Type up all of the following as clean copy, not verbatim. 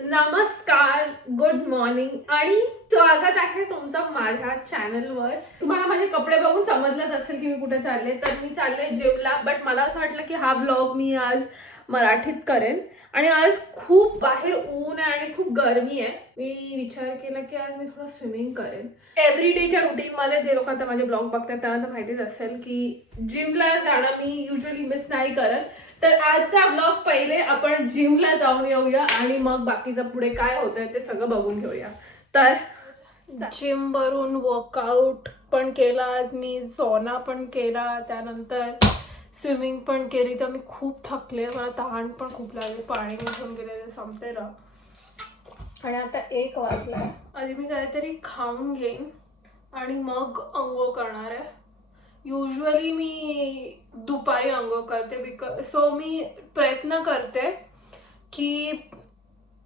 नमस्कार, good morning आणि स्वागत आहे तुमचं माझ्या चॅनलवर. तुम्हाला माझे कपडे बघून समजलंच असेल की मी कुठे चालले. तर मी चालले जिमला, बट मला असं वाटलं की हा व्लॉग मी आज मराठीत करेन. आणि आज खूप बाहेर ऊन आहे आणि खूप गरमी आहे. मी विचार केला की आज मी थोडं स्विमिंग करेन. एव्हरीडेच्या रुटीनमध्ये जे लोक आता माझे ब्लॉग बघतात त्यांना तर माहितीच असेल की जिमला जाणं मी युजली मिस नाही करत. तर आजचा ब्लॉग पहिले आपण जिमला जाऊन येऊया आणि मग बाकीचं पुढे काय होतंय ते सगळं बघून घेऊया. तर जिम वरून वर्कआउट पण केला आज मी, सॉना पण केला, त्यानंतर स्विमिंग पण केली. तर मी खूप थकले, मला तहान पण खूप लागली, पाणी घेऊन गेले संपलेलं. आणि आता 1 वाजलाय. आधी मी काहीतरी खाऊन घेईन आणि मग अंघोळ करणार आहे. युजली मी दुपारी अंघोळ करते सो मी प्रयत्न करते की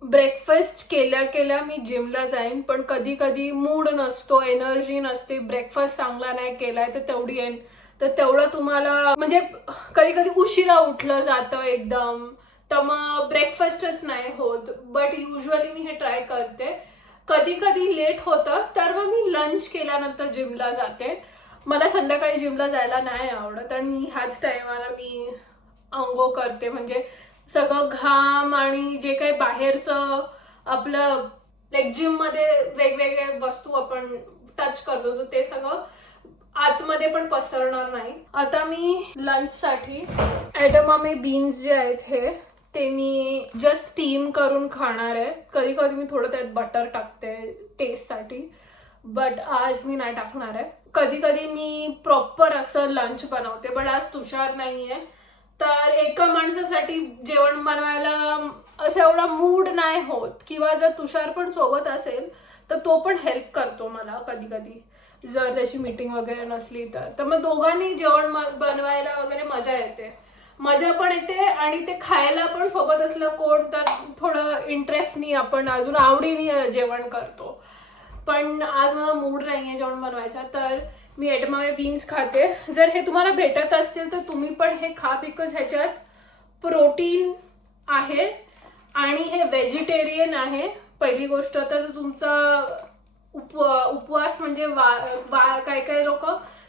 ब्रेकफास्ट केल्या केल्या मी जिमला जाईन. पण कधी कधी मूड नसतो, एनर्जी नसते, ब्रेकफास्ट चांगला नाही केलाय तर तेवढं तुम्हाला म्हणजे कधी कधी उशिरा उठलं जातं एकदम, तर मग ब्रेकफास्टच नाही होत. बट युजली मी हे ट्राय करते. कधी कधी लेट होतं तर मग मी लंच केल्यानंतर जिमला जाते. मला संध्याकाळी जिमला जायला नाही आवडत आणि ह्याच टायमाला मी अंघोळ करते. म्हणजे सगळं घाम आणि जे काही बाहेरचं आपलं लाईक जिम मध्ये वेगवेगळे वस्तू आपण टच करतो तर ते सगळं आतमध्ये पण पसरणार नाही. आता मी लंच साठी एडमामे बीन्स जे आहेत ते मी जस्ट स्टीम करून खाणार आहे. कधी कधी मी थोडं त्यात बटर टाकते टेस्ट साठी, बट आज मी नाही टाकणार आहे. कधी कधी मी प्रॉपर असं लंच बनवते, बट आज तुषार नाहीये तर एका माणसासाठी जेवण बनवायला असं एवढा मूड नाही होत. किंवा जर तुषार पण सोबत असेल तर तो पण हेल्प करतो मला कधी कधी, जर त्याची मीटिंग वगैरे नसली तर मग दोघांनी जेवण बनवायला वगैरे मजा पण येते आणि ते खायला पण सोबत असलं कोण तर थोडं इंटरेस्टनी आपण अजून आवडीने जेवण करतो. पण आज मला मूड नाहीये जेवण बनवायचा तर मी एडमामे बीन्स खाते. जर हे तुम्हाला भेटत असतील तर तुम्ही पण हे खा, बिकॉज ह्याच्यात प्रोटीन आहे आणि हे व्हेजिटेरियन आहे. पहिली गोष्ट तर तुमचा उपवास म्हणजे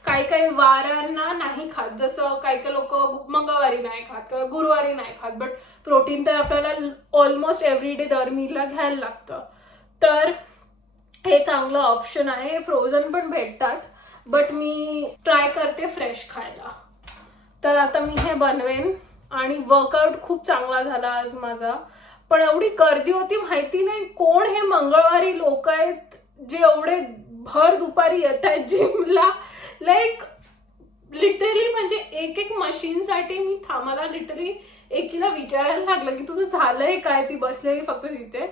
काही काही वारांना नाही खात, जसं काही लोक मंगळवारी नाही खात किंवा गुरुवारी नाही खात, बट प्रोटीन तर आपल्याला ऑलमोस्ट एव्हरीडे दर मीलला घ्यायला लागतं. तर हे चांगलं ऑप्शन आहे. फ्रोझन पण भेटतात, बट मी ट्राय करते फ्रेश खायला. तर आता मी हे बनवेन. आणि वर्कआउट खूप चांगला झाला आज माझा. पण एवढी गर्दी होती, माहिती नाही कोण हे मंगळवारी लोक आहेत जे एवढे भर दुपारी येत आहेत जिमला. लाईक लिटरली म्हणजे एक मशीनसाठी मी मला लिटरली एकीला विचारायला लागलं की तुझं झालंय काय, ती बसलेली फक्त तिथे.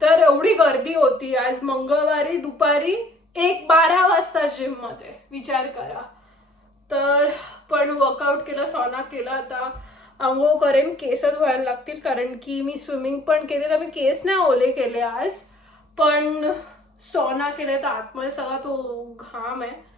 तर एवढी गर्दी होती आज मंगळवारी दुपारी 1:12 वाजता जिम मध्ये, विचार करा. तर पण वर्कआउट केलं, सॉना केला. आता आंघोळ करेन, केस धुवायला लागतील कारण की मी स्विमिंग पण केली तर मी केस नाही ओले केले आज, पण सॉना केले तर आतमध्ये सगळा तो घाम आहे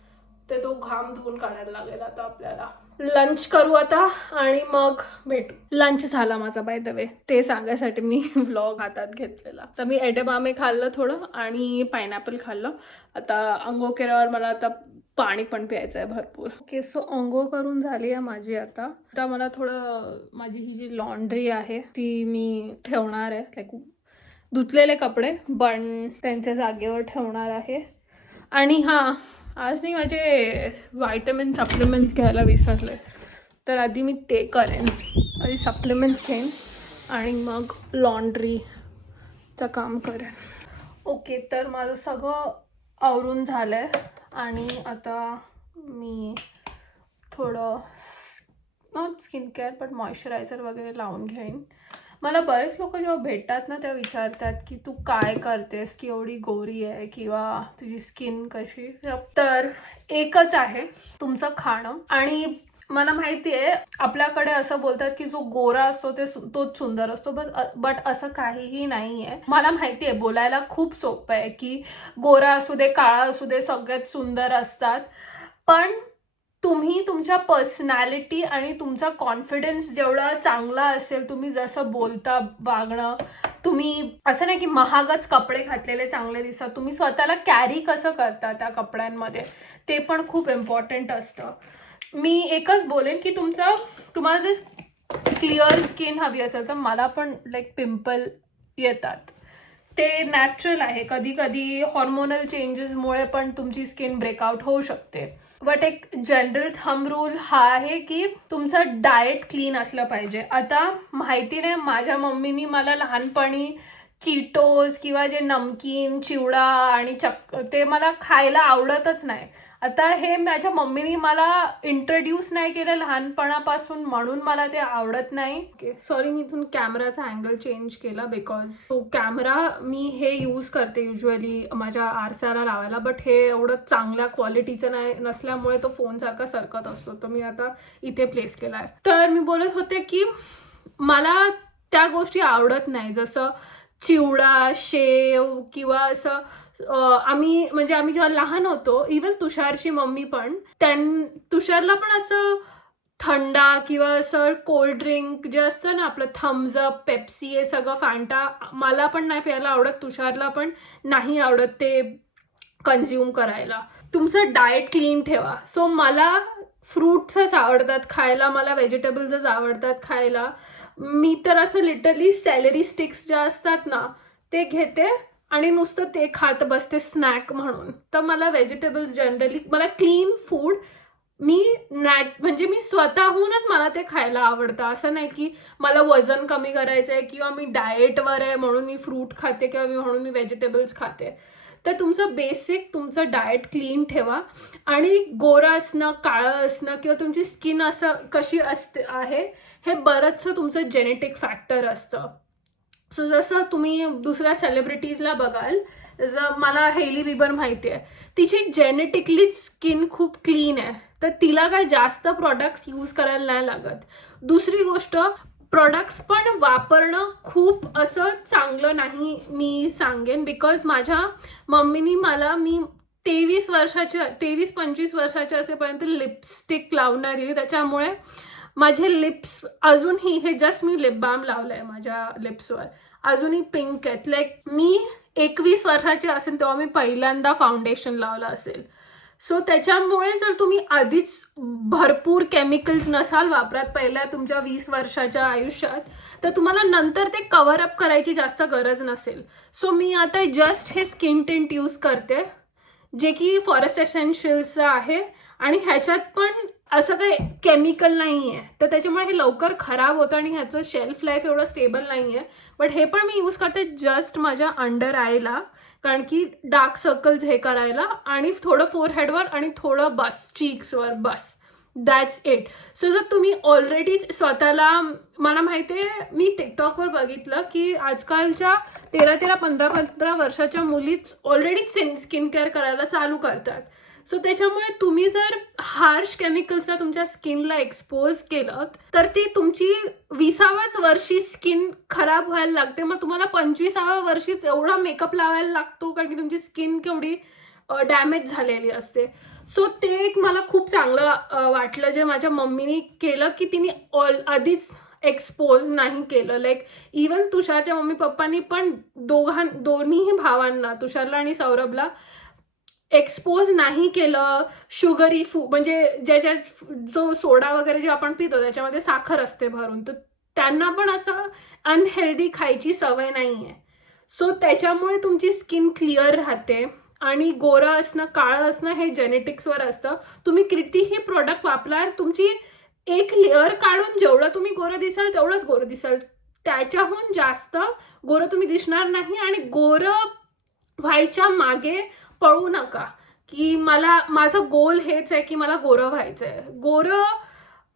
तर तो घाम धुवून काढायला लागेल आता आपल्याला. लंच करू आता आणि मग भेटू. लंच झाला माझा बाय द वे, ते सांगायसाठी मी व्लॉग हातात घेतलेला. तर मी एडेमामे खाल्लं थोडं आणि पायनॅपल खाल्लं. आता अंघोळ केल्यावर मला आता पाणी पण प्यायचं आहे भरपूर. ओके, सो अंघोळ करून झाली आहे माझी. आता मला थोडं माझी ही जी लॉन्ड्री आहे ती मी ठेवणार आहे, लाईक धुतलेले कपडे पण त्यांच्या जागेवर ठेवणार आहे. आणि हां, आज मी माझे व्हायटमिन सप्लिमेंट्स घ्यायला विसरले, तर आधी मी ते करेन. आधी सप्लिमेंट्स घेईन आणि मग लॉन्ड्रीचं काम करेन. ओके, तर माझं सगळं आवरून झालं आहे आणि आता मी थोडं नॉट स्किन केअर पण मॉइश्चरायझर वगैरे लावून घेईन. मला बरेच लोक जेव्हा भेटतात ना तेव्हा विचारतात की तू काय करतेस, की एवढी गोरी आहे किंवा तुझी स्किन कशी. तर एकच आहे, तुमचं खाणं. आणि मला माहिती आहे आपल्याकडे असं बोलतात की जो गोरा असतो तोच सुंदर असतो, बट असं काहीही नाही आहे. मला माहिती आहे बोलायला खूप सोपं आहे की गोरा असू दे काळा असू दे सगळ्यात सुंदर असतात, पण तुम्ही तुमच्या पर्सनॅलिटी आणि तुमचा कॉन्फिडन्स जेवढा चांगला असेल, तुम्ही जसं बोलता, वागणं, तुम्ही असं नाही की महागच कपडे घातलेले चांगले दिसतात, तुम्ही स्वतःला कॅरी कसं करता त्या कपड्यांमध्ये, ते पण खूप इम्पॉर्टंट असतं. मी एकच बोलेन की तुम्हाला जर क्लिअर स्किन हवी असेल तर मला पण लाईक पिंपल येतात, ते नॅचरल आहे. कधी कधी हॉर्मोनल चेंजेसमुळे पण तुमची स्किन ब्रेकआउट होऊ शकते. बट एक जनरल थंब रूल हा आहे की तुमचं डाएट क्लीन असलं पाहिजे. आता माहिती नाही, माझ्या मम्मीनी मला लहानपणी चीटोस किंवा जे नमकीन, चिवडा आणि ते मला खायला आवडतच नाही. आता हे माझ्या मम्मीनी मला इंट्रोड्यूस नाही केलं लहानपणापासून, म्हणून मला ते आवडत नाही. सॉरी, मी इथून कॅमेराचा अँगल चेंज केला बिकॉज तो कॅमेरा मी हे यूज करते युजली माझ्या आरसाला लावायला, बट हे एवढं चांगल्या क्वालिटीचं नसल्यामुळे तो फोन सारखा सरकत असतो, तर मी आता इथे प्लेस केलाय. तर मी बोलत होते की मला त्या गोष्टी आवडत नाही, जसं चिवडा, शेव किंवा असं. आम्ही जेव्हा लहान होतो, इवन तुषारची मम्मी पण, तुषारला पण असं थंडा किंवा असं कोल्ड ड्रिंक जे असतं ना आपलं थम्सअप, पेप्सी, हे सगळं, फॅन्टा, मला पण नाही प्यायला आवडत, तुषारला पण नाही आवडत ते कन्झ्युम करायला. तुमचं डाएट क्लीन ठेवा. सो मला फ्रूट्सच आवडतात खायला, मला व्हेजिटेबल्सच आवडतात खायला. मी तर असं लिटरली सॅलरी स्टिक्स ज्या असतात ना ते घेते आणि नुसतं ते खात बसते स्नॅक म्हणून. तर मला व्हेजिटेबल्स जनरली, मला क्लीन फूड, मी स्वतःहूनच मला ते खायला आवडतं. असं नाही की मला वजन कमी करायचं आहे किंवा मी डाएटवर आहे म्हणून मी फ्रूट खाते किंवा म्हणून मी व्हेजिटेबल्स खाते. तर तुमचं बेसिक, तुमचं डाएट क्लीन ठेवा. आणि गोरा असणं, काळं असणं किंवा तुमची स्किन असं कशी आहे हे बरंचसं तुमचं जेनेटिक फॅक्टर असतं. सो जसं तुम्ही दुसऱ्या सेलिब्रिटीजला बघाल, जर मला हेली बिबर माहिती आहे, तिची जेनेटिकलीच स्किन खूप क्लीन आहे, तर तिला काय जास्त प्रोडक्ट्स यूज करायला नाही लागत. दुसरी गोष्ट, प्रोडक्ट्स पण वापरणं खूप असं चांगलं नाही मी सांगेन, बिकॉज माझ्या मम्मीनी मला, मी 23-25 वर्षाच्या असेपर्यंत लिपस्टिक लावणार आहे, त्याच्यामुळे माझे लिप्स अजूनही, हे जस्ट मी लिप बाम लावलंय माझ्या लिप्सवर, अजूनही पिंक आहेत. लाईक मी 21 वर्षाची असेल तेव्हा मी पहिल्यांदा फाउंडेशन लावलं असेल. सो त्याच्यामुळे जर तुम्ही आधीच भरपूर केमिकल्स नसाल वापरत पहिल्या तुमच्या 20 वर्षाच्या आयुष्यात, तर तुम्हाला नंतर ते कव्हर अप करायची जास्त गरज नसेल. सो मी आता जस्ट हे स्किन टिंट यूज करते, जे की फॉरेस्ट एसेन्शियल्सचं आहे आणि ह्याच्यात पण असं काही केमिकल नाही आहे, तर त्याच्यामुळे हे लवकर खराब होतं आणि ह्याचं शेल्फ लाईफ एवढं स्टेबल नाही आहे. बट हे पण मी यूज करते जस्ट माझ्या अंडर आयला, कारण की डार्क सर्कल्स हे करायला, आणि थोडं फोरहेडवर आणि थोडं बस चीक्सवर, बस, दॅट्स इट. सो जर तुम्ही ऑलरेडी स्वतःला, मला माहिती आहे, मी टिकटॉकवर बघितलं की आजकालच्या 13-15 वर्षाच्या मुलीच ऑलरेडी स्किन केअर करायला चालू करतात. सो त्याच्यामुळे तुम्ही जर हार्श केमिकल्सला तुमच्या स्किनला एक्सपोज केलं तर ती तुमची 20व्याच वर्षी स्किन खराब व्हायला लागते. मग तुम्हाला 25व्या वर्षीच एवढा मेकअप लावायला लागतो, कारण की तुमची स्किन केवढी डॅमेज झालेली असते. सो ते एक मला खूप चांगलं वाटलं जे माझ्या मम्मीनी केलं, की तिने आधीच एक्सपोज नाही केलं. लाईक इवन तुषारच्या मम्मी पप्पांनी पण दोन्हीही भावांना, तुषारला आणि सौरभला, एक्सपोज नाही केलं शुगरी फूड, म्हणजे ज्याच्यात जो सोडा वगैरे जे आपण पितो त्याच्यामध्ये साखर असते भरून, तर त्यांना पण असं अनहेल्दी खायची सवय नाही आहे. सो त्याच्यामुळे तुमची स्किन क्लिअर राहते. आणि गोरा असणं, काळं असणं हे जेनेटिक्सवर असतं. तुम्ही कितीही प्रोडक्ट वापराल, तुमची एक लेअर काढून जेवढं तुम्ही गोरं दिसाल तेवढंच गोरं दिसाल, त्याच्याहून जास्त गोरं तुम्ही दिसणार नाही. आणि गोरं व्हायच्या मागे पळू नका की माझं गोल हेच आहे की मला गोरं व्हायचंय. गोरं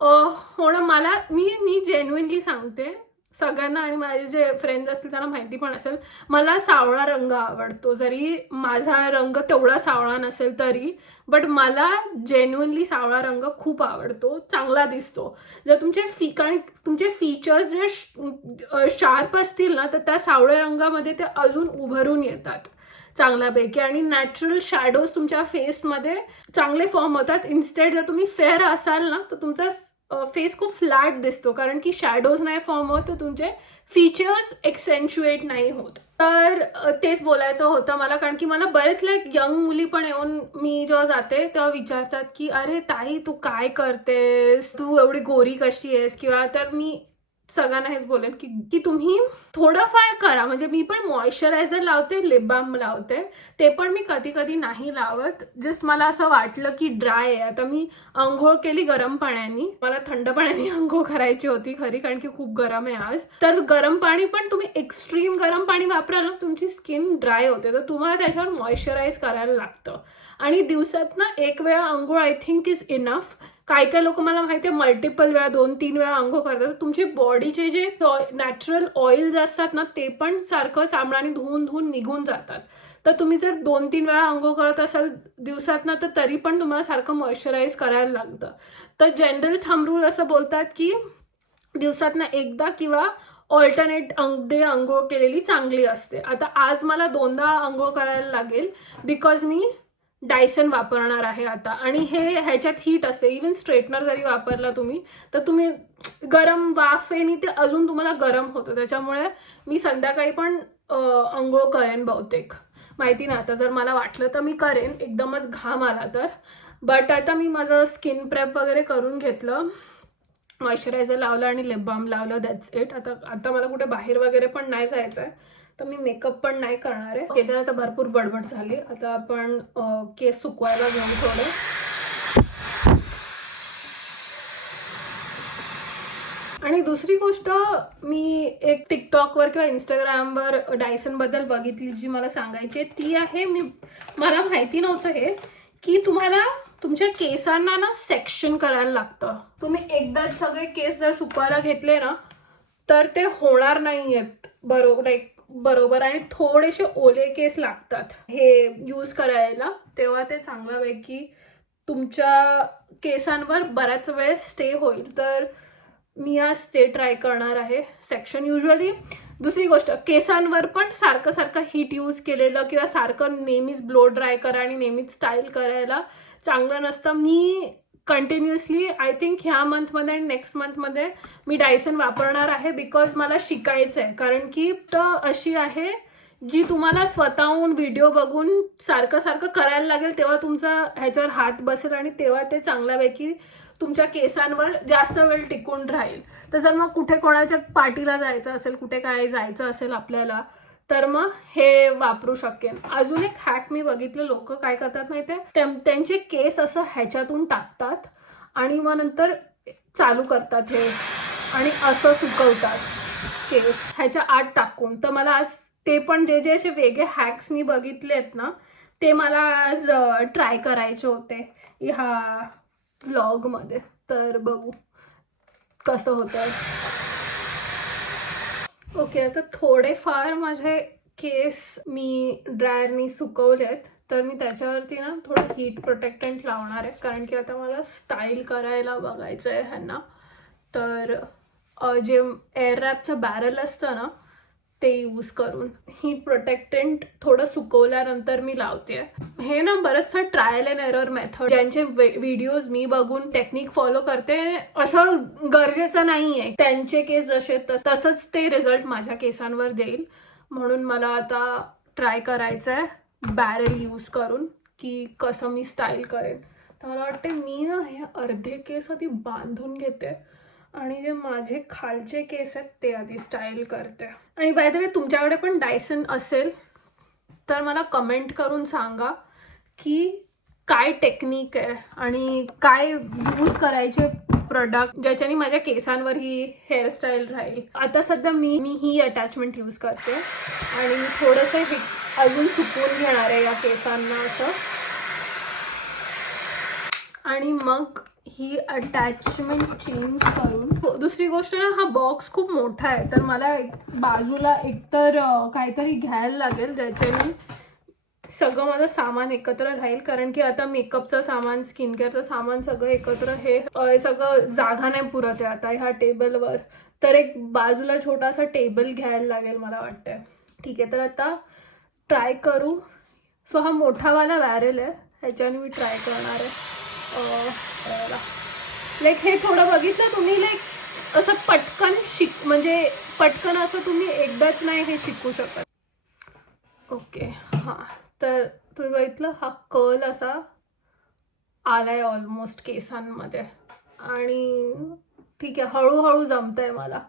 होणं, मी जेन्युइनली सांगते सगळ्यांना, आणि माझे जे फ्रेंड्स असतील त्यांना माहिती पण असेल, मला सावळा रंग आवडतो. जरी माझा रंग तेवढा सावळा नसेल तरी, बट मला जेन्युइनली सावळा रंग खूप आवडतो, चांगला दिसतो. जर तुमचे फीचर्स जे शार्प असतील ना, तर त्या सावळ्या रंगामध्ये ते अजून उभरून येतात. चांगल्यापैकी आणि नॅचरल शॅडोज तुमच्या फेसमध्ये चांगले फॉर्म होतात. इन्स्टेड जर तुम्ही फेअर असाल ना तर तुमचा फेस खूप फ्लॅट दिसतो, कारण की शॅडोज नाही फॉर्म होत तर तुमचे फीचर्स एक्सेंच्युएट नाही होत. तर तेच बोलायचं होतं मला, कारण की मला बरेच यंग मुली पण येऊन मी जेव्हा जाते तेव्हा विचारतात की अरे ताई तू काय करतेस, तू एवढी गोरी कशी आहेस, किंवा तर मी सगळ्यांना हेच बोलेन की तुम्ही थोडंफार करा. म्हणजे मी पण मॉइश्चरायझर लावते, लिप बाम लावते, ते पण मी कधी कधी नाही लावत. जस्ट मला असं वाटलं की ड्राय आहे. आता मी अंघोळ केली गरम पाण्याने, मला थंड पाण्याने अंघोळ करायची होती खरी, कारण की खूप गरम आहे आज. तर गरम पाणी पण तुम्ही एक्स्ट्रीम गरम पाणी वापराल ना तुमची स्किन ड्राय होते, तर तुम्हाला त्याच्यावर मॉइश्चराईज करायला लागतं. आणि दिवसात ना एक वेळा अंघोळ आय थिंक इज इनफ. काही लोक मला माहिती आहे मल्टिपल वेळा 2-3 वेळा अंघोळ करतात. तुमची बॉडीचे जे नॅचरल ऑइल्स असतात ना ते पण सारखं साबणाने धुवून निघून जातात. तर तुम्ही जर 2-3 वेळा अंघोळ करत असाल दिवसात ना तर तरी पण तुम्हाला सारखं मॉइश्चराईज करायला लागतं. तर जनरल थंब रूल असं बोलतात की दिवसात ना एकदा किंवा ऑल्टरनेट डे अंघोळ केलेली चांगली असते. आता आज मला 2दा अंघोळ करायला लागेल बिकॉज मी डायसन वापरणार आहे आता, आणि ह्याच्यात हीट असते. इवन स्ट्रेटनर जरी वापरला तुम्ही तर तुम्ही गरम वाफेने ते अजून तुम्हाला गरम होतं. त्याच्यामुळे मी संध्याकाळी पण अंघोळ करेन बहुतेक, माहिती नाही. आता जर मला वाटलं तर मी करेन, एकदमच घाम आला तर. बट आता मी माझं स्किन प्रेप वगैरे करून घेतलं, मॉइश्चरायझर लावलं आणि लिप बाम लावलं, दॅट्स इट. आता मला कुठे बाहेर वगैरे पण नाही जायचं आहे, तर मी मेकअप पण नाही करणार आहे. ओके, तर आता भरपूर बडबड झाली. आता आपण केस सुकवायला घेऊन थोडे. आणि दुसरी गोष्ट, मी एक टिकटॉकवर किंवा इंस्टाग्रामवर डायसनबद्दल बघितली जी मला सांगायची ती आहे, मला माहिती नव्हतं हे, की तुम्हाला तुमच्या केसांना ना सेक्शन करायला लागतं. तुम्ही एकदाच सगळे केस जर सुकवायला घेतले ना तर ते होणार नाही आहेत बरोबर, आणि थोडेसे ओले केस लागतात हे यूज करायला, तेव्हा ते चांगल्यापैकी तुमच्या केसांवर बराच वेळ स्टे होईल. तर मी आज ते ट्राय करणार आहे, सेक्शन. युजली दुसरी गोष्ट, केसांवर पण सारखं हीट यूज केलेलं किंवा सारखं नेहमीच ब्लो ड्राय करा आणि नेहमीच स्टाईल करायला चांगलं नसतं. मी कंटिन्युअसली आय थिंक ह्या मंथमध्ये आणि नेक्स्ट मंथमध्ये मी डायसन वापरणार आहे बिकॉज मला शिकायचं आहे. कारण की अशी आहे जी तुम्हाला स्वतःहून व्हिडिओ बघून सारखं करायला लागेल, तेव्हा तुमचा ह्याच्यावर हात बसेल आणि तेव्हा ते चांगल्यापैकी तुमच्या केसांवर जास्त वेळ टिकून राहील. तर जर मग कुठे कोणाच्या पार्टीला जायचं असेल, कुठे काय जायचं असेल आपल्याला, तर मग हे वापरू शकेन. अजून एक हॅक मी बघितलं, लोक काय करतात माहितीये, त्यांचे केस असं ह्याच्यातून टाकतात आणि मग नंतर चालू करतात हे आणि असं सुकवतात केस ह्याच्या आत टाकून. तर मला आज ते पण जे असे वेगळे हॅक्स मी बघितले आहेत ना ते मला आज ट्राय करायचे होते ह्या व्लॉगमध्ये. तर बघू कसं होतं. ओके, आता थोडेफार माझे केस मी ड्रायरनी सुकवलेत, तर मी त्याच्यावरती ना थोडं हीट प्रोटेक्टंट लावणार आहे, कारण की आता मला स्टाईल करायला बघायचं आहे ह्यांना. तर जे एअर रॅपचं बॅरल असतं ना ते यूज करून हीट प्रोटेक्टंट थोडं सुकवल्यानंतर मी लावते. हे ना बरंचसं ट्रायल अँड एरर मेथड, ज्यांचे व्हिडिओज मी बघून टेक्निक फॉलो करते, असं गरजेचं नाहीये त्यांचे केस जसे तसंच ते रिझल्ट माझ्या केसांवर देईल. म्हणून मला आता ट्राय करायचं आहे बॅरल यूज करून की कसं मी स्टाईल करेन. तर मला वाटते मी ना हे अर्धे केस आधी बांधून घेते आणि जे माझे खालचे केस आहेत ते आधी स्टाईल करते. आणि बाय द वे, तुमच्याकडे पण डायसन असेल तर मला कमेंट करून सांगा की काय टेक्निक आहे आणि काय यूज करायचे प्रोडक्ट ज्याच्याने माझ्या केसांवर ही हेअरस्टाईल राहील. आता सध्या मी ही अटॅचमेंट यूज करते आणि थोडंसं हे अजून सुकवून घेणार आहे या केसांना असं, आणि मग ही अटॅचमेंट चेंज करून. दुसरी गोष्ट ना, हा बॉक्स खूप मोठा आहे तर मला बाजूला एकतर काहीतरी घ्यायला लागेल ज्याच्याने सगळं माझं सामान एकत्र राहील, कारण की आता मेकअपचं सामान, स्किन केअरचं सामान सगळं एकत्र हे सगळं जागा नाही पुरत आहे आता ह्या टेबलवर. तर एक बाजूला छोटासा टेबल घ्यायला लागेल मला वाटतंय. ठीक आहे, तर आता ट्राय करू सो हा मोठावाला बॅरेल आहे, ह्याच्याने मी ट्राय करणार आहे. लाईक हे थोडं बघितलं तुम्ही, लाईक असं पटकन म्हणजे पटकन असं तुम्ही एकदाच नाही हे शिकू शकत. ओके हां, तर तुम्ही बघितलं हा कर्ल असा आलाय ऑलमोस्ट केसांमध्ये, आणि ठीक आहे, हळूहळू जमतंय मला.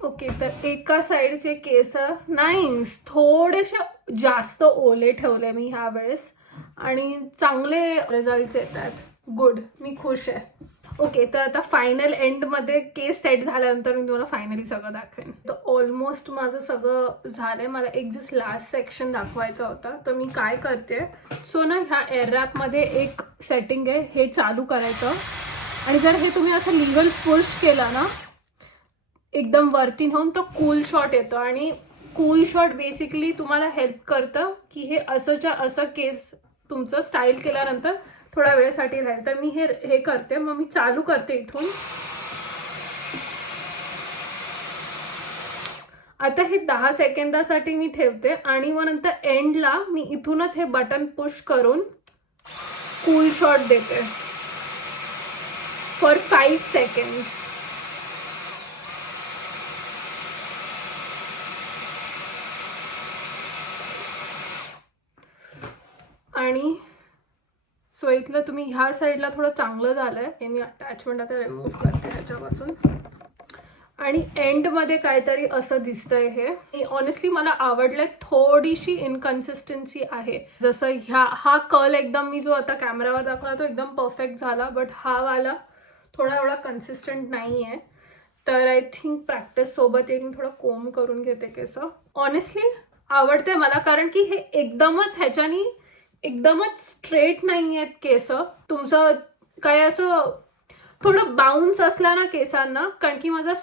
ओके, तर एका साईडचे केस नाईस थोडेसे जास्त ओले ठेवले मी ह्या वेळेस, आणि चांगले रिझल्ट्स येत आहेत. गुड, मी खुश आहे. ओके, तर आता फायनल एंडमध्ये केस सेट झाल्यानंतर मी तुम्हाला फायनली सगळं दाखवेन. तर ऑलमोस्ट माझं सगळं झालंय. मला एक जस्ट लास्ट सेक्शन दाखवायचा होता. तर मी काय करते, सो ना ह्या एअर रॅपमध्ये एक सेटिंग आहे, हे चालू करायचं, आणि जर हे तुम्ही असं लिव्हल पुश केलं ना एकदम वरती नेऊन, तो कूल शॉट येतो. आणि कूल शॉट बेसिकली तुम्हाला हेल्प करतं की हे असंच्या असं केस तुमचं स्टाईल केल्यानंतर थोड्या वेळेसाठी राहील. तर मी हे करते, मग मी चालू करते इथून. आता हे 10 सेकंदासाठी मी ठेवते, आणि मग नंतर एंडला मी इथूनच हे बटन पुश करून कूल शॉट देते फॉर 5 सेकंड्स. आणि सो इथलं तुम्ही ह्या साईडला थोडं चांगलं झालंय, हे मी अटॅचमेंट आता रिमूव्ह करते ह्याच्यापासून. आणि एंडमध्ये काहीतरी असं दिसतंय हे. ऑनेस्टली मला आवडलंय. थोडीशी इनकन्सिस्टन्सी आहे, जसं हा कर्ल एकदम मी जो आता कॅमेरावर दाखवला तो एकदम परफेक्ट झाला, बट हा वाला थोडा एवढा कन्सिस्टंट नाही आहे. तर आय थिंक प्रॅक्टिस सोबत मी थोडं कोम करून घेते केस. ऑनेस्टली आवडते मला, कारण की हे ह्याच्यानी एकदमच स्ट्रेट नाही आहेत केस. तुमचं काय असं थोडं बाउन्स असला ना केसांना, कारण की माझा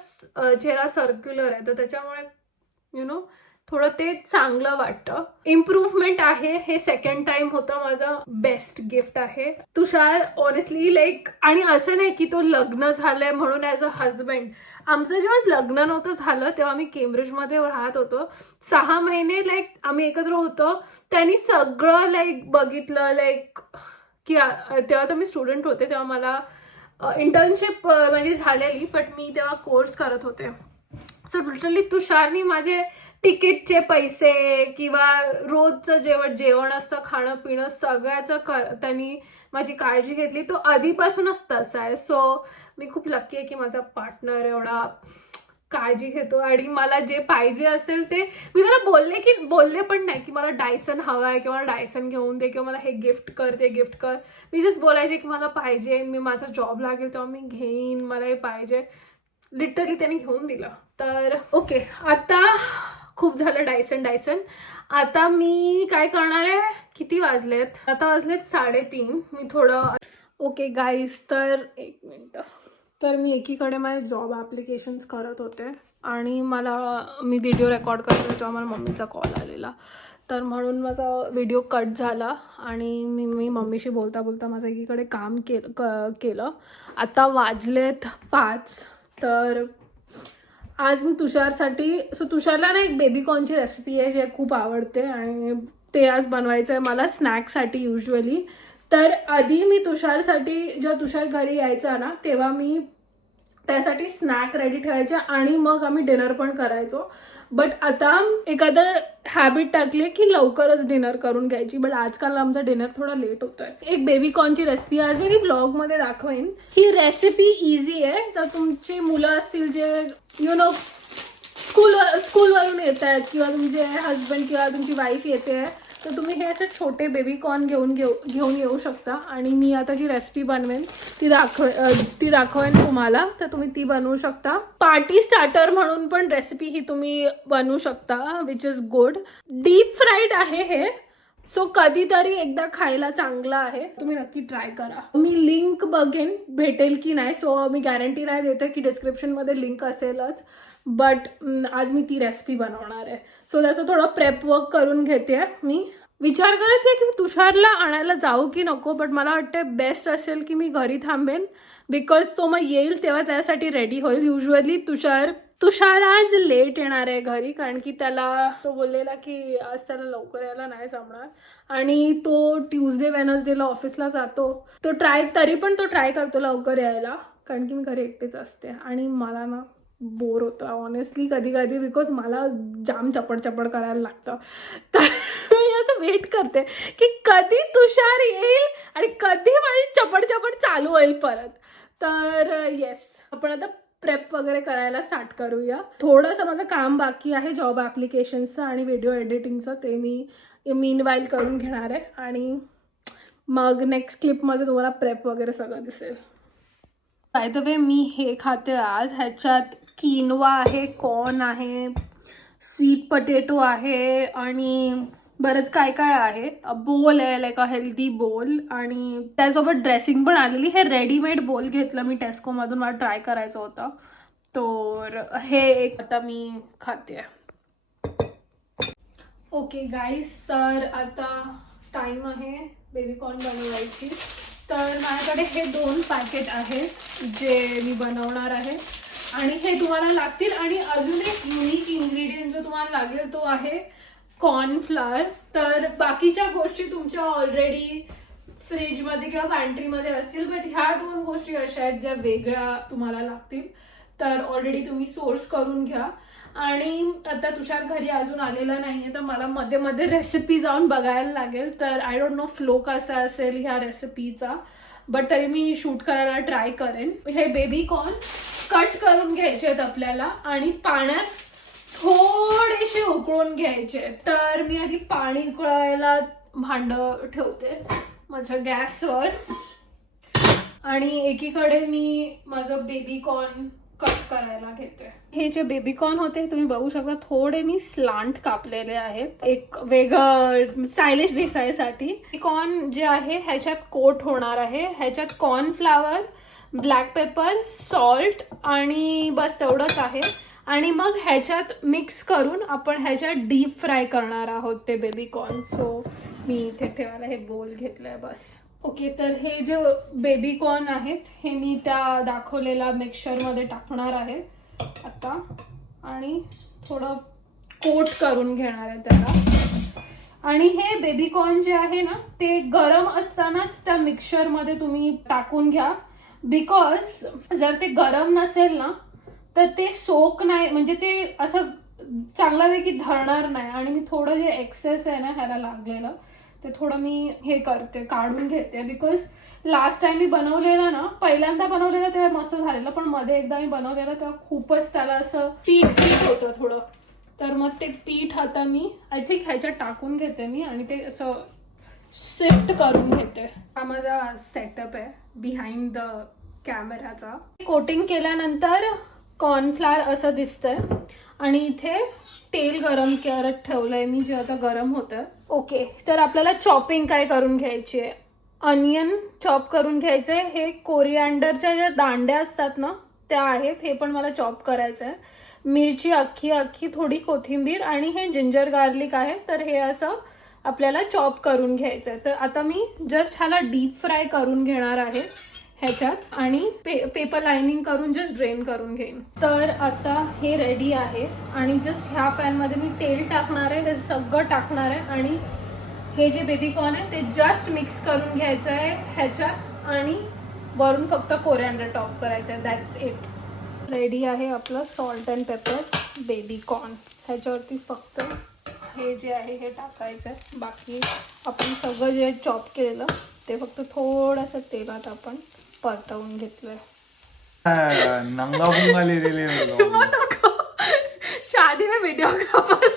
चेहरा सर्क्युलर आहे, तर त्याच्यामुळे थोडं ते चांगलं वाटतं. इम्प्रूव्हमेंट आहे. हे सेकंड टाइम होतं माझं. बेस्ट गिफ्ट आहे तुषार, ऑनेस्टली. लाईक, आणि असं नाही की तो लग्न झालंय म्हणून ॲज अ हजबंड. आमचं जेव्हा लग्न नव्हतं झालं तेव्हा आम्ही केम्ब्रिजमध्ये राहत होतो. 6 महिने लाईक आम्ही एकत्र होतो. त्यांनी सगळं लाईक बघितलं, लाईक की तेव्हा तर मी स्टुडंट होते, तेव्हा मला इंटर्नशिप म्हणजे झालेली, बट मी तेव्हा कोर्स करत होते. सो लिटरली तुषारनी माझे तिकीटचे पैसे किंवा रोजचं जेवण असतं, खाणं पिणं सगळ्याचं त्यांनी माझी काळजी घेतली. तो आधीपासूनच तसा आहे. सो मी खूप लकी आहे की माझा पार्टनर एवढा काळजी घेतो, आणि मला जे पाहिजे असेल ते मी त्याला बोलले पण नाही की मला डायसन हवा आहे किंवा डायसन घेऊन दे किंवा मला हे गिफ्ट कर ते गिफ्ट कर. मी जस्ट बोलायचे की मला पाहिजे, मी माझा जॉब लागेल तेव्हा मी घेईन, मला हे पाहिजे. लिटरली त्यांनी घेऊन दिलं. तर ओके, आता खूप झालं डायसन. आता मी काय करणार आहे, किती वाजलेत, आता वाजलेत 3:30. मी थोडं ओके गाईज, तर 1 मिनिट. तर मी एकीकडे माझे जॉब ॲप्लिकेशन्स करत होते, आणि मी व्हिडिओ रेकॉर्ड करत होते तेव्हा मला मम्मीचा कॉल आलेला, तर म्हणून माझा व्हिडिओ कट झाला, आणि मी मम्मीशी बोलता बोलता माझं एकीकडे काम केलं. आता वाजलेत 5. तर आज मी तुषारला ना एक बेबीकॉर्नची रेसिपी आहे जे खूप आवडते, आणि ते आज बनवायचं आहे मला स्नॅक्ससाठी युजली. तर आधी मी तुषारसाठी, जेव्हा तुषार घरी यायचा ना तेव्हा मी त्यासाठी स्नॅक रेडी ठेवायचे, आणि मग आम्ही डिनर पण करायचो. बट आता एखादं हॅबिट टाकली की लवकरच डिनर करून घ्यायची, बट आजकाल आमचा डिनर थोडा लेट होतोय. एक बेबीकॉर्नची रेसिपी आज मी ब्लॉगमध्ये दाखवेन. ही रेसिपी इझी आहे. जर तुमची मुलं असतील जे स्कूलवरून येत आहेत, किंवा तुमचे हजबंड किंवा तुमची वाईफ येते, तर तुम्ही हे असे छोटे बेबीकॉर्न घेऊन येऊ शकता. आणि मी आता जी रेसिपी बनवेन ती दाखवेन तुम्हाला, तर तुम्ही ती बनवू शकता. पार्टी स्टार्टर म्हणून पण रेसिपी ही तुम्ही बनवू शकता, which is good. Deep fried आहे हे, सो कधीतरी एकदा खायला चांगलं आहे. तुम्ही नक्की ट्राय करा. मी लिंक बघेन भेटेल की नाही, सो मी गॅरंटी नाही देते की डिस्क्रिप्शनमध्ये लिंक असेलच, बट आज मी ती रेसिपी बनवणार आहे. सो त्याचं थोडं प्रेप वर्क करून घेते मी. विचार करत आहे की तुषारला आणायला जाऊ की नको, बट मला वाटतं बेस्ट असेल की मी घरी थांबेन, बिकॉज तो मग येईल तेव्हा त्यासाठी रेडी होईल. युजली तुषार आज लेट येणार आहे घरी, कारण की त्याला तो बोललेला की आज त्याला लवकर यायला नाही जमणार, आणि तो ट्यूजडे वेनसडेला ऑफिसला जातो. तो तरी पण तो ट्राय करतो लवकर यायला, कारण की मी घरी एकटीच असते आणि मला ना बोर होतं ऑनेस्टली कधी कधी, बिकॉज मला जाम चपड करायला लागतं. तर मी आता वेट करते की कधी तुषार येईल आणि कधी माझी चपड चालू होईल परत. तर येस, आपण आता प्रेप वगैरे करायला स्टार्ट करूया. थोडंसं माझं काम बाकी आहे जॉब ॲप्लिकेशन्सचं आणि व्हिडिओ एडिटिंगचं, ते मी मीनवाईल करून घेणार आहे आणि मग नेक्स्ट क्लिपमध्ये तुम्हाला प्रेप वगैरे सगळं दिसेल. बाय द वे, मी हे खाते आज. ह्याच्यात किनवा आहे, कॉर्न आहे, स्वीट पटेटो आहे आणि बरंच काय काय आहे. बोल आहे, लाईक अ हेल्दी बोल, आणि त्यासोबत ड्रेसिंग पण आलेली. हे रेडीमेड बोल घेतलं मी टेस्कोमधून, मला ट्राय करायचं होतं. तर हे एक आता मी खाते. ओके गाईज, तर आता टाईम आहे बेबीकॉर्न बनवायची. तर माझ्याकडे हे 2 पॅकेट आहेत जे मी बनवणार आहे आणि हे तुम्हाला लागतील. आणि अजून एक युनिक इन्ग्रेडियंट जो तुम्हाला लागेल तो आहे कॉर्नफ्लॉवर. तर बाकीच्या गोष्टी तुमच्या ऑलरेडी फ्रीजमध्ये किंवा पॅन्ट्रीमध्ये असतील, बट ह्या 2 गोष्टी अशा आहेत ज्या वेगळ्या तुम्हाला लागतील. तर ऑलरेडी तुम्ही सोर्स करून घ्या. आणि आता तुषार घरी अजून आलेला नाहीये, तर मला मध्ये मध्ये रेसिपी जाऊन बघायला लागेल. तर आय डोंट नो फ्लो कसा असेल ह्या रेसिपीचा, बट तरी मी शूट करायला ट्राय करेन. हे बेबी कॉर्न कट करून घ्यायचे आहेत आपल्याला आणि पाण्यात थोडेसे उकळून घ्यायचे. तर मी आधी पाणी उकळायला भांड ठेवते माझ्या गॅसवर आणि एकीकडे मी माझं बेबी कॉर्न कट करायला घेते. हे जे बेबी कॉर्न होते तुम्ही बघू शकता, थोडे मी स्लांट कापलेले आहेत, एक वेगळं स्टायलिश दिसायसाठी. कॉर्न जे आहे ह्याच्यात कोट होणार आहे. ह्याच्यात कॉर्नफ्लावर, ब्लॅक पेपर, सॉल्ट आणि बस तेवढंच आहे. आणि मग ह्याच्यात मिक्स करून आपण ह्याच्यात डीप फ्राय करणार आहोत ते बेबी कॉर्न. सो मी इथे ठेवायला हे बोल घेतलंय बस. ओके, तर हे जे बेबी कॉर्न आहेत हे मी त्या दाखवलेल्या मिक्सचरमध्ये टाकणार आहे आता आणि थोडं कोट करून घेणार आहे त्याला. आणि हे बेबी कॉर्न जे आहे ना ते गरम असतानाच त्या मिक्सचरमध्ये तुम्ही टाकून घ्या, बिकॉज जर ते गरम नसेल ना तर ते सोक नाही, म्हणजे ते असं चांगल्यापैकी धरणार नाही. आणि मी थोडं जे एक्सेस आहे ना ह्याला लागलेलं ते थोडं मी हे करते, काढून घेते, बिकॉज लास्ट टाइम मी बनवलेलं ना, पहिल्यांदा बनवलेलं तेव्हा मस्त झालेलं, पण मध्ये एकदा मी बनवलेलं तेव्हा खूपच त्याला असं पीठ होतं थोडं. तर मग ते पीठ आता मी आय थिंक ह्याच्यात टाकून घेते मी आणि ते असं शिफ्ट करून घेते. हा माझा सेटअप आहे बिहाइंड द कॅमेराचा. कोटिंग केल्यानंतर कॉर्नफ्लॉवर असं दिसतंय आणि इथे तेल गरम करत ठेवलंय मी, जे आता गरम होतं. ओके, तर आपल्याला चॉपिंग काय करून घ्यायची आहे. अनियन चॉप करून घ्यायचंय. हे कोरिअँडरच्या ज्या दांड्या असतात ना त्या आहेत, हे पण मला चॉप करायचं आहे. मिरची अख्खी, थोडी कोथिंबीर आणि हे जिंजर गार्लिक आहे. तर हे असं आपल्याला चॉप करून घ्यायचं आहे. तर आता मी जस्ट ह्याला डीप फ्राय करून घेणार आहे ह्याच्यात आणि पेपर लाइनिंग करून जस्ट ड्रेन करून घेईन. तर आता हे रेडी आहे आणि जस्ट ह्या पॅनमध्ये मी तेल टाकणार आहे, हे सगळं टाकणार आहे आणि हे जे बेबी कॉर्न आहे ते जस्ट मिक्स करून घ्यायचं आहे ह्याच्यात आणि वरून फक्त कोरिअँडर टॉप करायचं आहे. That's it. रेडी आहे आपलं salt and paper baby corn. ह्याच्यावरती फक्त हे जे आहे हे टाकायचं आहे. बाकी आपण सगळं जे चॉप केलेलं ते फक्त थोडंसं तेलात आपण परतवून घेतलंय. शादी में videographer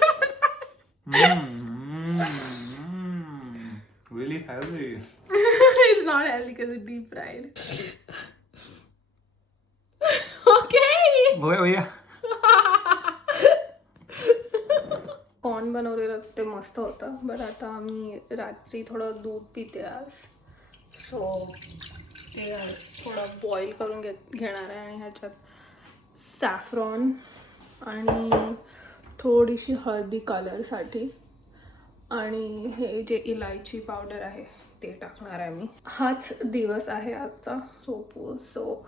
really healthy. It's not healthy because it's deep fried. Okay. भैया कॉर्न बनवलेलं ते मस्त होतं, बट आता आम्ही रात्री थोडं दूध पिते आज, सो ते थोडं बॉईल करून घेणार आहे आणि ह्याच्यात सॅफ्रॉन आणि थोडीशी हळदी कलरसाठी आणि हे जे इलायची पावडर आहे ते टाकणार आहे मी. हाच दिवस आहे आजचा. झोपू. सो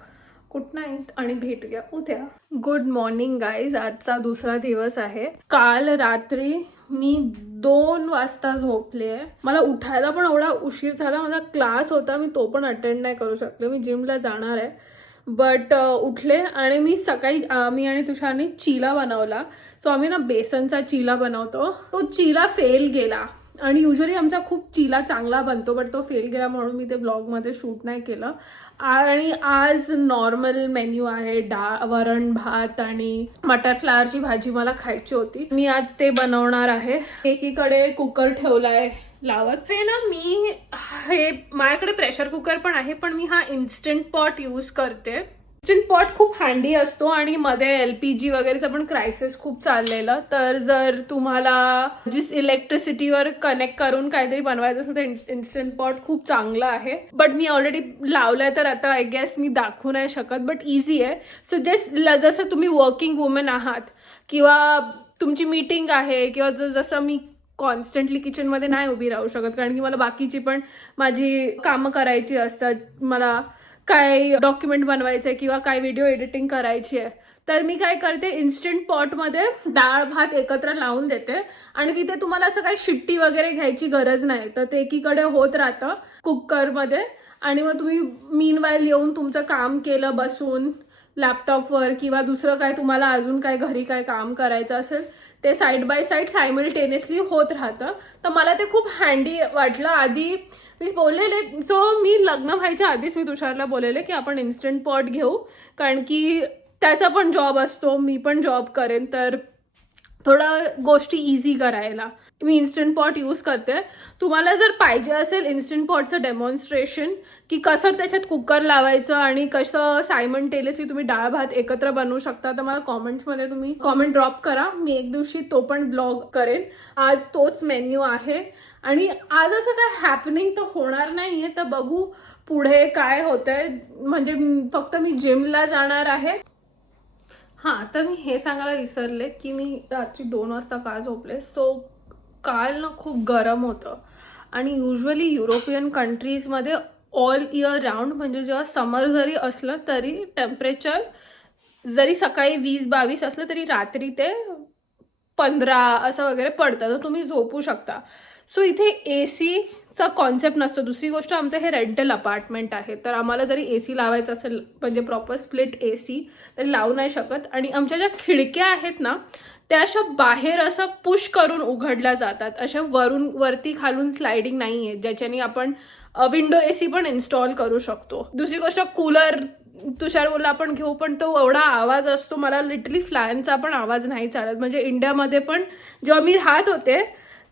गुड नाईट आणि भेटूया उद्या. Good morning guys. आजचा दुसरा दिवस आहे. काल रात्री मी 2 वाजता झोपले. मला उठायला पण एवढा उशीर झाला. माझा क्लास होता, मी तो पण अटेंड नाही करू शकले. मी जिमला जाणार आहे बट उठले आणि मी सकाळी मी आणि तुषारने चीला बनवला. सो आम्ही ना बेसनचा चीला बनवतो. तो चीला फेल गेला आणि युजली आमचा खूप चीला चांगला बनतो बट तो फेल गेला म्हणून मी ते ब्लॉगमध्ये शूट नाही केलं. आणि आज नॉर्मल मेन्यू आहे. वरण भात आणि मटर फ्लावरची भाजी मला खायची होती. मी आज ते बनवणार आहे. एकीकडे कुकर ठेवलाय लावत. ते ना मी हे माझ्याकडे प्रेशर कुकर पण आहे पण मी हा इन्स्टंट पॉट यूज करते. इन्स्टंट पॉट खूप हँडी असतो आणि मध्ये LPG वगैरेचं पण क्रायसिस खूप चाललेलं. तर जर तुम्हाला जिस इलेक्ट्रिसिटीवर कनेक्ट करून काहीतरी बनवायचं असेल तर इन्स्टंट पॉट खूप चांगलं आहे. बट मी ऑलरेडी लावलंय तर आता आय गेस मी दाखवू नाही शकत बट इझी आहे. सो जसं तुम्ही वर्किंग वुमन आहात किंवा तुमची मीटिंग आहे किंवा जसं मी कॉन्स्टंटली किचनमध्ये नाही उभी राहू शकत कारण की मला बाकीची पण माझी कामं करायची असतात. मला काय डॉक्युमेंट बनवायचं आहे किंवा काय व्हिडिओ एडिटिंग करायची आहे तर मी काय करते इन्स्टंट पॉटमध्ये डाळ भात एकत्र लावून देते आणि तिथे तुम्हाला असं काही शिट्टी वगैरे घ्यायची गरज नाही. तर ते एकीकडे होत राहतं कुकरमध्ये आणि मग तुम्ही मीनवाईल येऊन तुमचं काम केलं बसून लॅपटॉपवर किंवा दुसरं काय तुम्हाला अजून काय घरी काय काम करायचं असेल ते साईड बाय साईड सायमल्टेनियसली होत राहतं. तर मला ते खूप हँडी वाटलं. आधी मी बोललेले मी लग्न व्हायच्या आधीच मी तुषारला बोललेले की आपण इन्स्टंट पॉट घेऊ कारण की त्याचा पण जॉब असतो, मी पण जॉब करेन तर थोडं गोष्टी इझी करायला मी इन्स्टंट पॉट यूज करते. तुम्हाला जर पाहिजे असेल इन्स्टंट पॉटचं डेमॉन्स्ट्रेशन की कसं त्याच्यात कुकर लावायचं आणि कसं सायमल्टेनियसली तुम्ही डाळ भात एकत्र बनवू शकता तर मला कॉमेंट्समध्ये तुम्ही कॉमेंट ड्रॉप करा. मी एक दिवशी तो पण ब्लॉग करेन. आज तोच मेन्यू आहे आणि आज असं काय हॅपनिंग तर होणार नाहीये तर बघू पुढे काय होतंय. म्हणजे फक्त मी जिमला जाणार आहे. हां, तर मी हे सांगायला विसरले की मी रात्री 2 वाजता का झोपले. सो काल ना खूप गरम होतं आणि युजली युरोपियन कंट्रीजमध्ये ऑल इयर राऊंड म्हणजे जेव्हा समर जरी असलं तरी टेम्परेचर जरी सकाळी 20-22 असलं तरी रात्री ते 15 असं वगैरे पडतं तर तुम्ही झोपू शकता. सो इथे ACचा कॉन्सेप्ट नसतो. दुसरी गोष्ट आमचं हे रेंटल अपार्टमेंट आहे तर आम्हाला जरी AC लावायचं असेल म्हणजे प्रॉपर स्प्लिट AC तरी लावू नाही शकत. आणि आमच्या ज्या खिडक्या आहेत ना त्या अशा बाहेर असं पुश करून उघडल्या जातात. अशा वरती खालून स्लायडिंग नाही आहे ज्याच्याने आपण विंडो AC पण इन्स्टॉल करू शकतो. दुसरी गोष्ट कूलर तुषार बोलला आपण घेऊ पण तो एवढा आवाज असतो. मला लिटरली फॅनचा पण आवाज नाही चालत. म्हणजे इंडियामध्ये पण जेव्हा मी राहत होते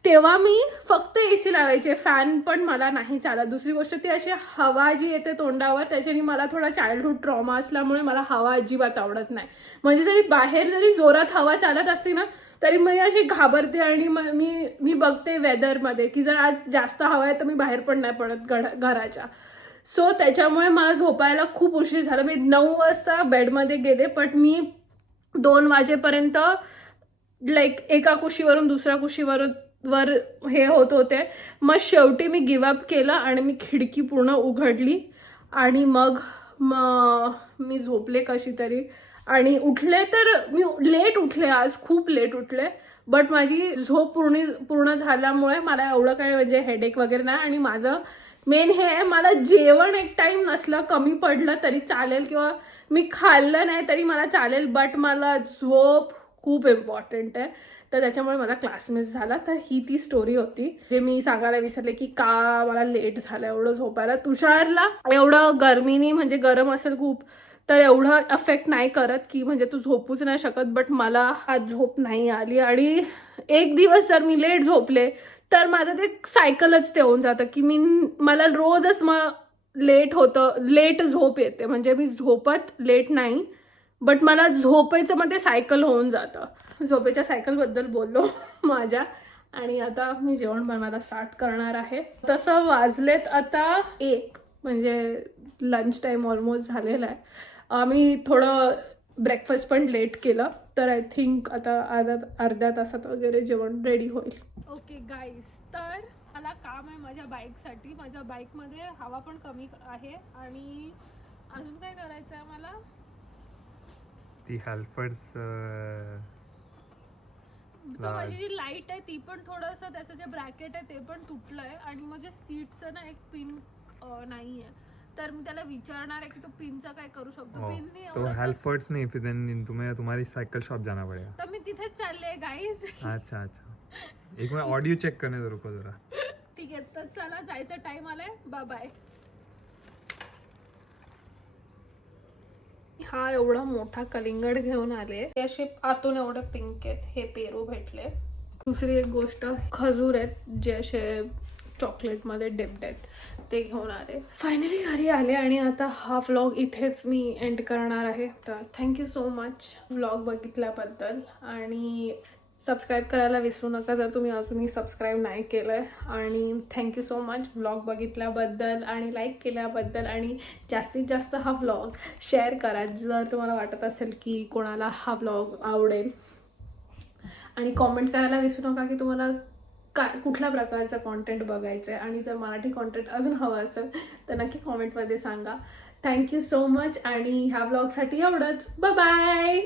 तेव्हा मी फक्त AC लावायचे, फॅन पण मला नाही चालत. दुसरी गोष्ट ती अशी हवा जी येते तोंडावर त्याच्याने मला थोडा चाइल्डहुड ट्रॉमा असल्यामुळे मला हवा अजिबात आवडत नाही. म्हणजे जरी बाहेर जरी जोरात हवा चालत असते ना तरी मी अशी घाबरते आणि मी बघते वेदरमध्ये की जर आज जास्त हवा आहे तर मी बाहेर पण नाही पडत घराच्या. सो त्याच्यामुळे मला झोपायला खूप उशीर झाला. मी 9 वाजता बेडमध्ये गेले पण मी 2 वाजेपर्यंत एका कुशीवरून दुसऱ्या कुशीवर हे होत होते. मग शेवटी मी गिवअप केलं आणि मी खिडकी पूर्ण उघडली आणि मग मी झोपले कशी तरी आणि उठले तर मी लेट उठले. आज खूप लेट उठले बट माझी झोप पूर्ण झाल्यामुळे मला एवढं काही म्हणजे हेडेक वगैरे नाही. आणि माझं मेन हे आहे मला जेवण एक टाइम नसलं कमी पडलं तरी चालेल किंवा मी खाल्लं नाही तरी मला चालेल बट मला झोप खूप इम्पॉर्टंट आहे. तर त्याच्यामुळे माझा क्लास मिस झाला. तर ही ती स्टोरी होती जे मी सांगायला विसरले की का मला लेट झालं एवढं झोपायला. तुषारला एवढं गरमीनी म्हणजे गरम असेल खूप तर एवढं अफेक्ट नाही करत की म्हणजे तू झोपूच नाही शकत बट मला आज झोप नाही आली. आणि एक दिवस जर मी लेट झोपले तर माझं ते सायकलच ते होऊन जातं की मला रोजच लेट होतं, लेट झोप येते. म्हणजे मी झोपत लेट नाही बट मला झोपायचं मग ते सायकल होऊन जातं. झोपेच्या सायकलबद्दल बोललो माझ्या. आणि आता मी जेवण बनवायला स्टार्ट करणार आहे. तसं वाजलेत आता 1 म्हणजे लंच टाईम ऑलमोस्ट झालेला आहे. आम्ही थोडं ब्रेकफास्ट पण लेट केलं तर आय थिंक आता अर्ध्या तासात वगैरे जेवण रेडी होईल. ओके गाईज, तर मला काम आहे माझ्या बाईकसाठी. माझ्या बाईकमध्ये हवा पण कमी आहे आणि अजून काय करायचं आहे मला. ती हेल्पर्स माझी जी लाईट आहे ती पण थोडंसं, त्याचं जे ब्रॅकेट आहे ते पण तुटलंय आणि माझ्या सीटचं ना एक पिन नाही आहे. तर मी त्याला विचारणार आहे की तो पिनचा काय करू शकतो. पिन नाही तो हेल्पर्स नहीं, फिर तुम्हें तुम्हारी साइकिल शॉप जाना पड़ेगा. तर मी तिथेच चालले गाईज. अच्छा अच्छा, एक मिनट ऑडियो चेक करने दो, रुको जरा. ठीक आहे, तर चला जायचा टाइम आलाय. Bye bye. हा एवढा मोठा कलिंगड घेऊन आले. ते असे आतून एवढे पिंक आहेत. हे पेरू भेटले. दुसरी एक गोष्ट, खजूर आहेत जे असे चॉकलेट मध्ये डिप्ड आहेत, ते घेऊन आले. फायनली घरी आले आणि आता हा व्लॉग इथेच मी एंड करणार आहे. तर थँक्यू सो मच व्लॉग बघितल्याबद्दल आणि सबस्क्राईब करायला विसरू नका जर तुम्ही अजूनही सबस्क्राईब नाही केलंय. आणि थँक्यू सो मच व्लॉग बघितल्याबद्दल आणि लाईक केल्याबद्दल. आणि जास्तीत जास्त हा व्लॉग शेअर करा जर तुम्हाला वाटत असेल की कोणाला हा व्लॉग आवडेल. आणि कॉमेंट करायला विसरू नका की तुम्हाला कुठल्या प्रकारचं कॉन्टेंट बघायचं आहे. आणि जर मराठी कॉन्टेंट अजून हवं असेल तर नक्की कॉमेंटमध्ये सांगा. थँक्यू सो मच आणि ह्या व्लॉगसाठी एवढंच. Bye bye.